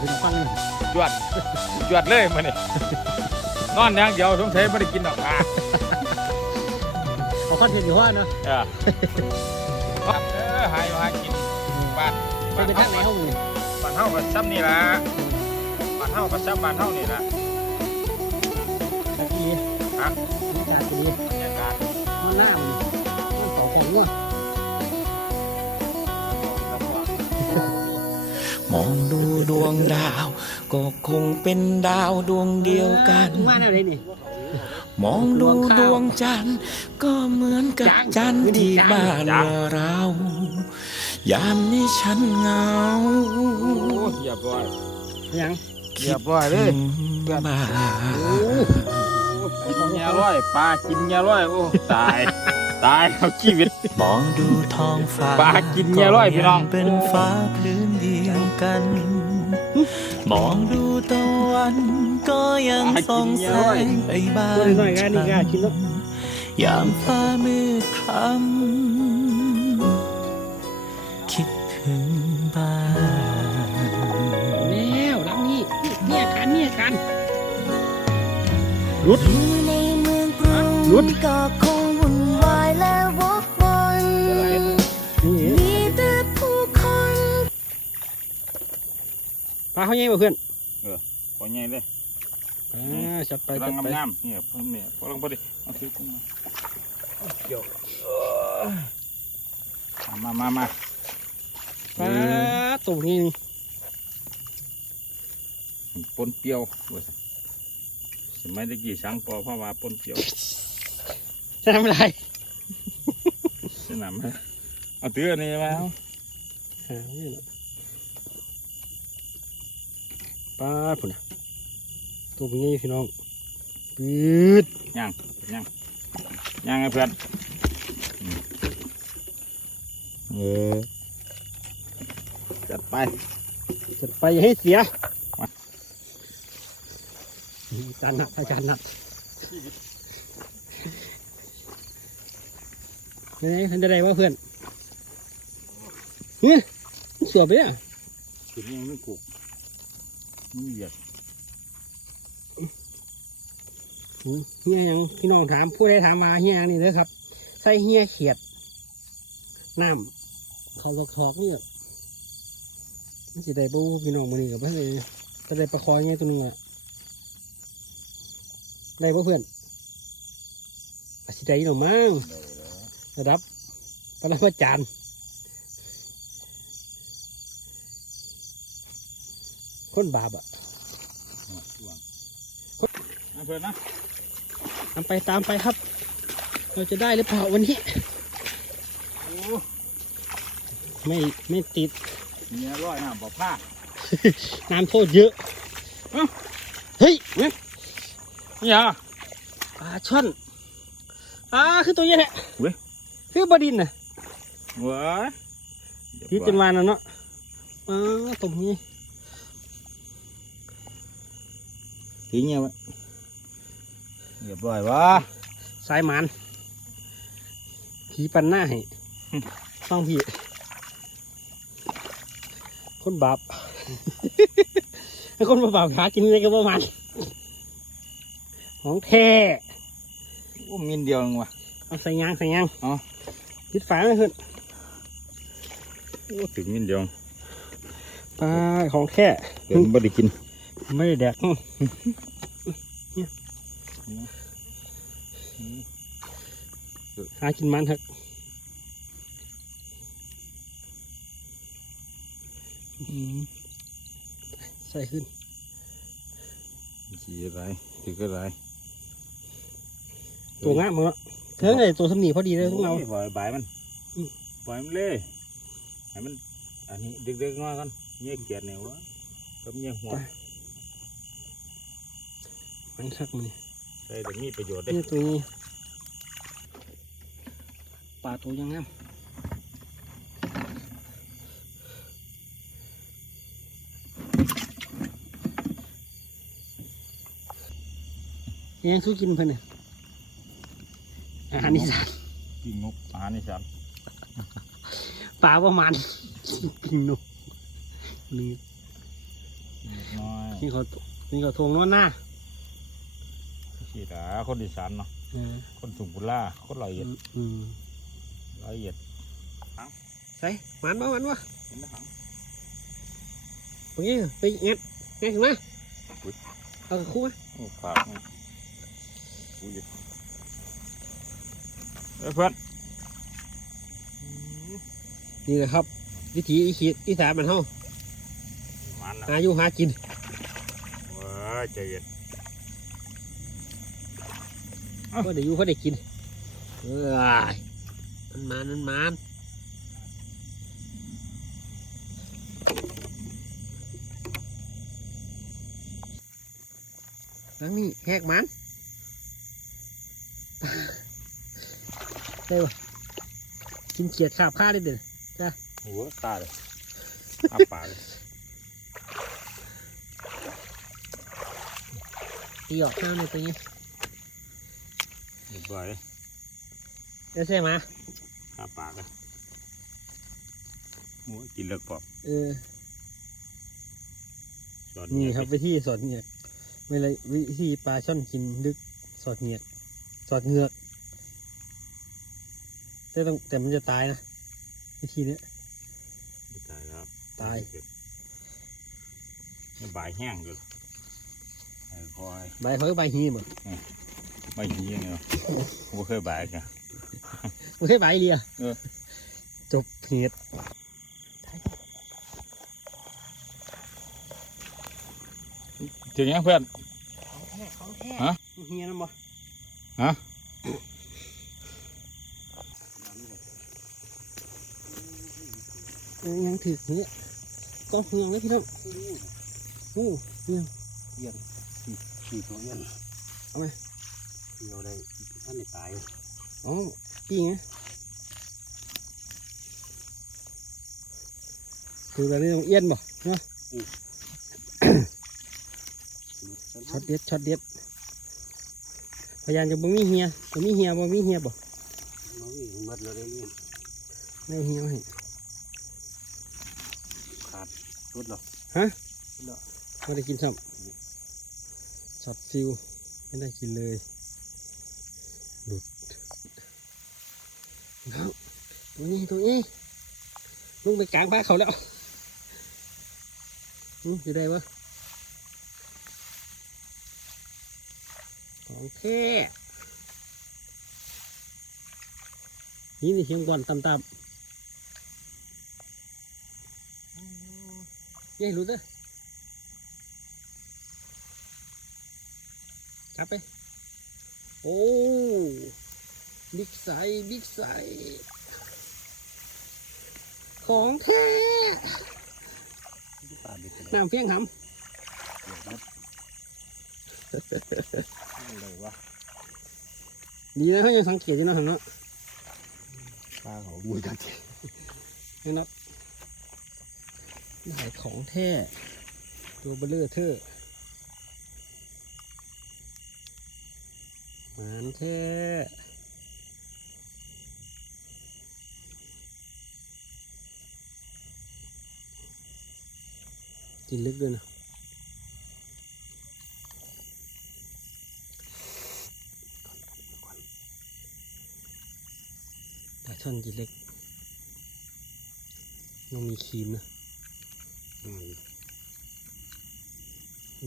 จวดพี่น้องฟังนี่จวดจวดเลยมาเนี่ยนอนอย่างเดียวสงสัยไม่ได้กินดอกอะเขาคอนเทนต์อยู่ว่าเนาะเออเออหายหากินบ้านไปเป็นทางไหนห้องนี่บ้านเฮากับซ้ำนี่ล่ะบ้านเฮากับซ้ำบ้านเฮานี่ล่ะตะกี้ฮะนี่ตาดีบรรยากาศนอนหน้ามันนี่ต้องขอของว่ะมองดู ดวงดาว ก็คงเป็นดาวดวงเดียวกัน มาแนวไหนนี่มองดูดวงจันทร์ก็เหมือนกับจันทร์ที่บ้านเรา ยามนี้ฉันเหงาโอ้เรียบร้อยยังเรียบร้อยเลยถึงบ้านกินเงี้ยร้อยปลากินเงี้ยร้อยโอ้ตายตายเอาชีวิตมองดูท้องฟ้าปลากินเมียร้อยพี่น้องก็ยัเป็นฟ้าพื้นเดียวกัน มองดูตะวัน ก็ยังส่องแสงไปบ้านตัวน้อยๆกันนี่ก็กินแล้วยามฟ้ามืดคล้ำคิดถึงบ้านแล้วหลังนี้เนี่ยกันเนี่ยกันอยู่ในเมืองกรุงหลุดาเขาใหญ่ป่ะเพื่อนขอใหญ่เลยอ่าจัดไปกำลัจังดไปงามๆเนี่ยเพิ่นเนี่ยกำลังพอดีเอาถือกุ้งมาเกี่ยวมามามาปลาตัวนี้นี่ปนเปรี้ยวว่าซั่นสมัยตะกี้สังปอพ่อว่าปนเปรี้ยวจะทำอะไรสนามเอาเตือนี่มาเอา หาไม่เนาะ ปลาพุ่นน่ะตัวนี้พี่น้องปืดย่างย่างย่างให้เพื่อนอืมเออจัดไปจัดไปอย่าให้เสียมาอาจารย์หนักอาจารย์หนักยังไงทันจะได้ว่าเพื่อนเฮ้ยมันสวยไปเนี่ยถึงยังไม่กุก มึงเหยียดเฮียยังพี่น้องถามผู้ใดถามมาเฮียนี่เลยครับ ใส่เฮียเขียดน้ำเขาก็คอกนี่แบบมันสิได้บูพี่น้องมันนี่กับเพื่อนจะได้ประคองเงี้ยตัวนึงอะได้ปะเพื่อนสิได้หรอมั้งระดับปรมาจารย์ คนบาปอะเอาเพื่อนนะตามไปตามไปครับ เราจะได้หรือเปล่าวันนี้โอ้ไม่ไม่ติดเมียร้อยน้ำบ่ผ้าน้ำโทษเยอะเอ้าเฮ้ยเว้ยเนี่ยปลาช่อนอ่าคือตัวใหญ่แหละเว้ยคือบดินน่ะเว้ยที่จนวานแล้วเนาะอ่าตรงนี้ ทิ้งเงี้ยวะเรียบร้อยวะสายหมันผีปันหน้าให้ต้องพี่คนบาปให้คนมาบาปหากินอะไรก็ประมาณของแท้โอ้มินเดียวเองว่ะเอาใส่ยางใส่ยางอ๋อปิดฝาไม่ขึ้นโอ้ถึงมินเดียวปลาของแท้เดี๋ยวมันบ่ได้กิน ไม่ได้แดกหากินมันเถอะอืมใส่ขึ้นขี่อะไรถือก็อะไรตัวงามมั้งเท่าไหร่ตัวสำนีพอดีเลยทุกเราปล่อยบายมันอืมปล่อยมันเลยให้มัน อันนี้ดึกๆมาก่อนเงี้ยเกียดเนี่ยวะกับเงี้ยหัว มันคักมันนี่ใช่แต่มีประโยชน์ได้นี่ตัวนี้ปลาตัวยังงามยังสู้กินเพิ่นเนี่ยอาหารอีสานกินนกอาหารนี่ฉันปลาประมาณกินนกนี่นกน้อยนี่เขานี่เขาทวงนอนหน้า ขี่ดาคนอีสานเนาะเออคนสุบุราคนละเอียดอืมละเอียดใส่มันบ่มันบ่เห็นไหมครับตรงนี้ไปงัดงัดขึ้นมาเอากระคู่มาโอ้ปากนี่อุ้ยเอ้ยเพื่อนนี่แหละครับ วิถีอีขีดอีสานมันเฮามันนะหาอยู่หากินเว้ยใจเย็น ก็ได้อยู่ก็ได้กินเอ้ยมันมันมันมันหลังนี้แหกมันได้ปะกินเขียดขาบข้าได้เด่นโอ้โหตาเลยอาปากเลยตีออกข้างในตัวนี้ เรียบร้อยเลยเดี๋ยวใช่ไหมอาปากเลยโอ้ยกินเลิกปอบเออ สอนนี่เยครับวิธีสอดเหงือกเวลาวิธีปลาช่อนกินดึกสอดเหงือกสอดเหงือกแต่ต้องแต่มันจะตายนะวิธีเนี้ยไม่ตายแล้วตาย นี่บ่ายแห้งเลยไอ้คอย ใบเขาก็ใบฮีมอะ ไม่ยีเนาะผมเคยบ่ายกันไม่ใช่ใบเรียเออจบเหตุถึงยังเพื่อนของแท้ของแท้ฮะเฮียนะบ่ฮะเออยังถือเนี้ยก็เฮียงเลยพี่น้องโอ้เฮียงขี่ตัวเอี้ยนเอาไหม เดียวได้ท่านได้ตายอ๋อปีไงคือแบบนี้ต้องเอี้ยนบ่เนาะช็อตเด็ดช็อตเด็ดพยายามจะบ่มีเฮียบ่มีเฮียบ่มีเฮียบ่น้องอีกหมดแล้วได้เนี่ยไม่เอาเฮียมาให้ขาดรุดหรอไม่ได้กินซ้ำช็อตฟิวไม่ได้กินเลยหลุดเอา ตัวนี้ตัวนี้ลงไปกลางบ้านเขาแล้วอืมอยู่ได้ปะของแท้นี่นี่เสียงบอลต่ำๆยัยรู้เด้อจับไป โอ้ บิ๊กไซส์บิ๊กไซส์ของแท้ปลาเด็กกันน้ำเพียงหเลยวะำดีนะเขายังสังเกตอยู่เนาะหันเนาะปลาเขาบุยกันทีเห็นเนาะได้ของแท้ตัวเบลเลอร์เทอร์หมานแท้ กินลึกด้วยนะปลาช่อนกินเล็กยังมีครีมนะ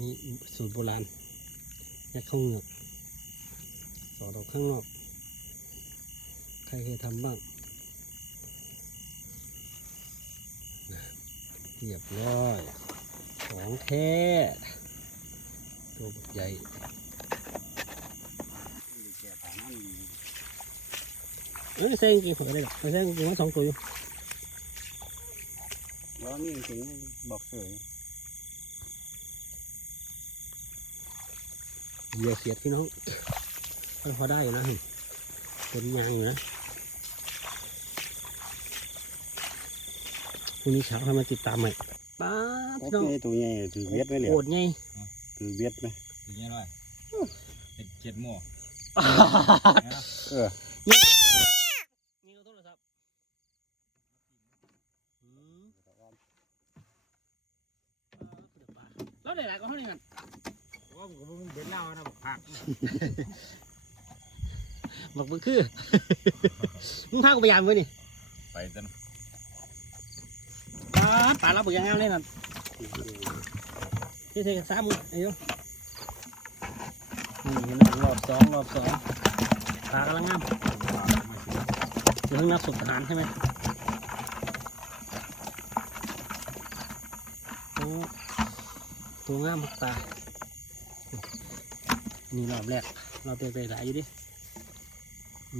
นี่สูตรโบราณยัดเข้าเหงือกสอดออกข้างนอก ใครเคยทำบ้างเรียบร้อย ของแท้ตัวบักใหญ่แก่ปานนั้นเอ้ยใส่กี่หัวได้หรอไม่ใส่กี่มาสองตัวอยู่แล้วนี่จริงๆบอกเสยเหยียบเสียดพี่น้องก็พอได้อยู่นะเป็นยางอยู่นะพรุ่งนี้เช้าให้มาติดตามใหม่ ป้าดโอ้พี่น้องยตัวใหญ่ถือเวียดไหมเหลียโอดไงถือเวียดไหมอย่างเงี้ยหน่อยเจ็ดเจ็ดโม่เออนี่ก็โทรศัพท์อืมแล้วไหนๆก็เท่านี้กันว่าผมก็เด็ดเหล้านะบอกผักบอกมึงคือมึงพากูไปยามไว้นี่ไปจน ปลาปลาเราบอกยังงามเลยนั่นที่เทสามมือไอ้โยนี่เห็นไหมรอบสองรอบสองปลากำลังงามเดี๋ยวเพิ่งนับสุกหารใช่ไหมตัวงามมากตานี่รอบแรกเรอบเตะหลายอยู่ดิ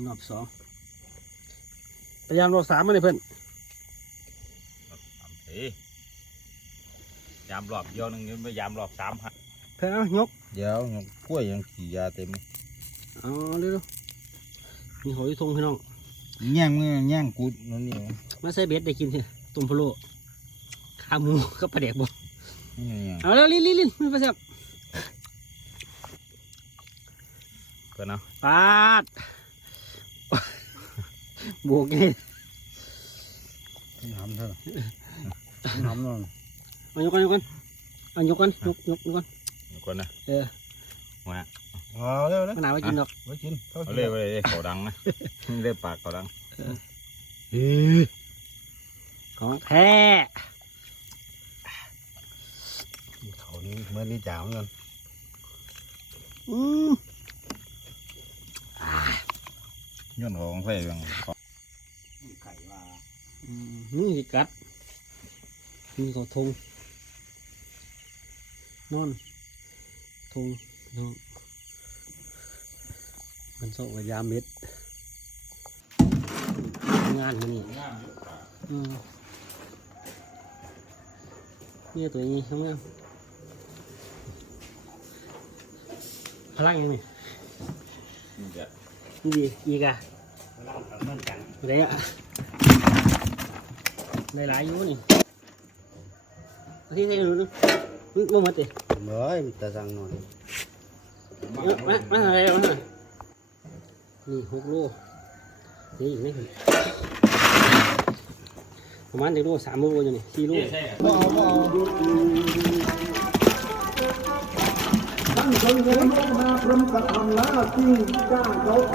รอบสองพยายามรอบสามมาเลยเพื่อน ทำสิยามรอบเดียวหนึงยังไม่ยามรอบสามฮะเพื่อนเอายก เดี๋ยวยังกล้วยยังขี่ยาเต็มเอาเร็วๆมีหอยทงพี่น้อง แย่งมือแย่งกูนั่นนี่มาใส่เบ็ดได้กินเถอะตุ่มพะโล้ขาหมูกับปลาแดกบ่นี่ยังเอาแล้วลิ้นลิ้นลิ้นมือไปเสียบเพื่อนเนาะปาดบวกไงทำเถอะทำนั่น เอายกกันยกกันเอายกกันยกยกยกกันเดี๋ยวก่อนนะเออมาเอาเร็วเลยมะนาวไว้กินดอกไว้กินเข้าเอากินเลยไปเลยเขาดังนะ เรียกปากเขาดังของแท้เขานี่เมื่อนี้จ่าเหมือนกันอืมย้อนของไฟเรื่องไข่ว่าอืมนี่สิกัดนี่ก็ทง นอนทงนอนมันส่งกับยามเม็ด งานมันนี่อืมนี่ตัวนี้ทำงานพลังยังไงนี่จะนี่ดีอีกอะเราทำนั่นกันอะไรอะได้หลายอยู่นี่เอาที่ใส่ดูนึง มึงมาเตะเฮ้ยมันจะสั่งหน่อยมามามาอะไรมาหน่อยนี่หกโลนี่อีกไหมคุณประมาณเด็กโลสามโลอยู่นี่สี่โลใช่ท่านคนเห็นลงมาพร้อมกับทำหน้าที่จ้างเขาไป